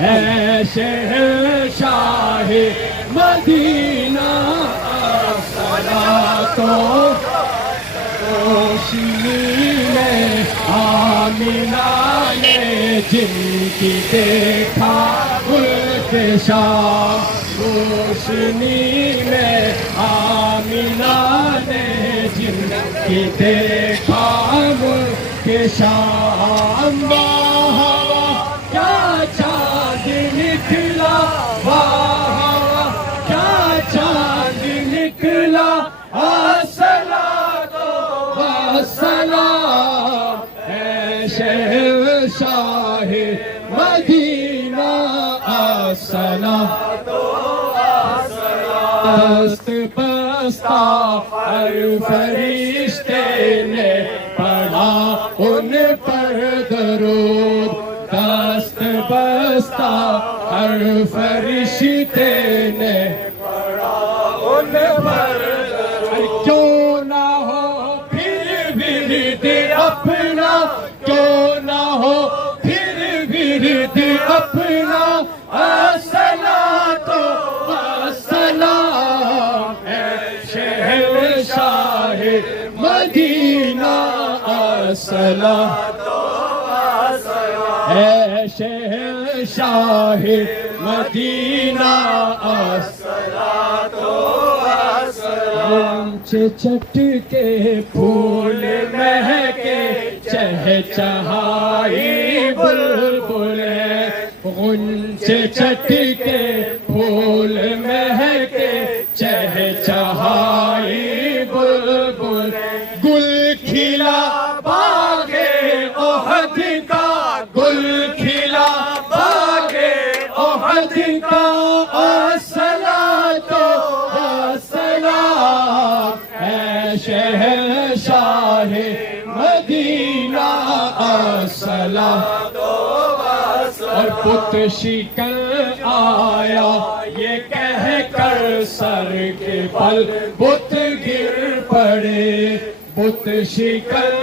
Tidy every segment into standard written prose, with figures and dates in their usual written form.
اے شہنشاہ مدینہ الصلاۃ روشنی میں آمنہ نے جن کی دیکھا ملک شام، روشنی میں آمنہ نے جن کی دیکھا ملک شام، واہ کیا چاند نکلا، واہ کیا چاند نکلا، الصلاۃ والسلام اے شہنشاہ مدینہ الصلاۃ والسلام، دست بستہ ہر فرشتے نے پڑھا ان پر درود، دست بستہ ہر فرشتے نے پڑھا ان پر درود، کیوں نہ ہو پھر ورد اپنا، کیوں نہ ہو پھر ورد اپنا، الصلاۃ والسلام اے شہنشاہ مدینہ الصلاۃ والسلام اے شہنشاہ مدینہ الصلاۃ والسلام، چٹ کے پھول مہکے چہچہائی بلبلیں، غنچے چٹ کے پھول مہکے چہچہائی بلبل، گل کھلا باغ احد کا، گل کھلا باغ احد کا، الصلاۃ والسلام اے شہنشاہ مدینہ الصلاۃ والسلام، اور بت شکن آیا یہ کہہ کر سر کے بل بت گر پڑے، بت شکن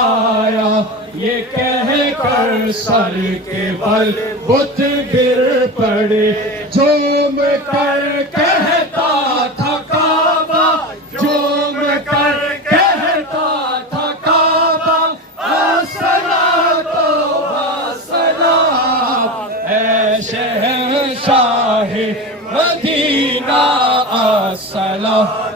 آیا یہ کہہ کر سر کے بل بت گر پڑے، جھوم کر کہتا تھا کعبہ، جھوم کر کہتا تھا کعبہ، الصلاۃ والسلام اے شہنشاہ مدینہ الصلاۃ